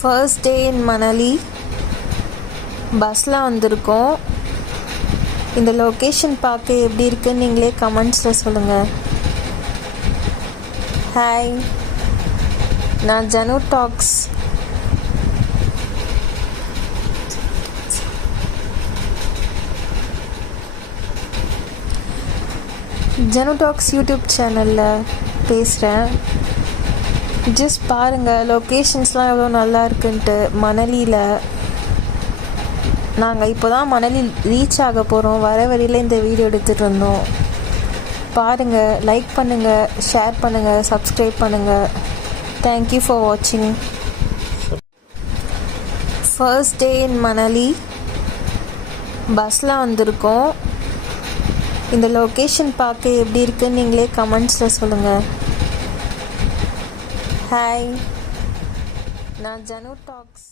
First day இன் மணாலி பஸ்ஸில் வந்திருக்கோம். இந்த லொக்கேஷன் பார்க்க எப்படி இருக்குன்னு நீங்களே கமெண்ட்ஸில் சொல்லுங்கள். ஹாய், நான் ஜனு டாக்ஸ். ஜனு டாக்ஸ் யூடியூப் சேனலில் பேசுகிறேன். ஜஸ்ட் பாருங்கள் லொக்கேஷன்ஸ்லாம் எவ்வளோ நல்லா இருக்குன்ட்டு. மணலியில் நாங்கள் இப்போ தான் மணலி ரீச் ஆக போகிறோம். வர வழியில் இந்த வீடியோ எடுத்துகிட்டு இருந்தோம். பாருங்கள், லைக் பண்ணுங்கள், ஷேர் பண்ணுங்கள், சப்ஸ்கிரைப் பண்ணுங்கள். தேங்க்யூ ஃபார் வாட்சிங். ஃபர்ஸ்ட் டே இன் மணாலி பஸ்ஸில் வந்திருக்கோம். இந்த லொக்கேஷன் பார்க்க எப்படி இருக்குன்னு நீங்களே கமெண்ட்ஸில் சொல்லுங்கள். ஹாய், நான் ஜனு டாக்ஸ்.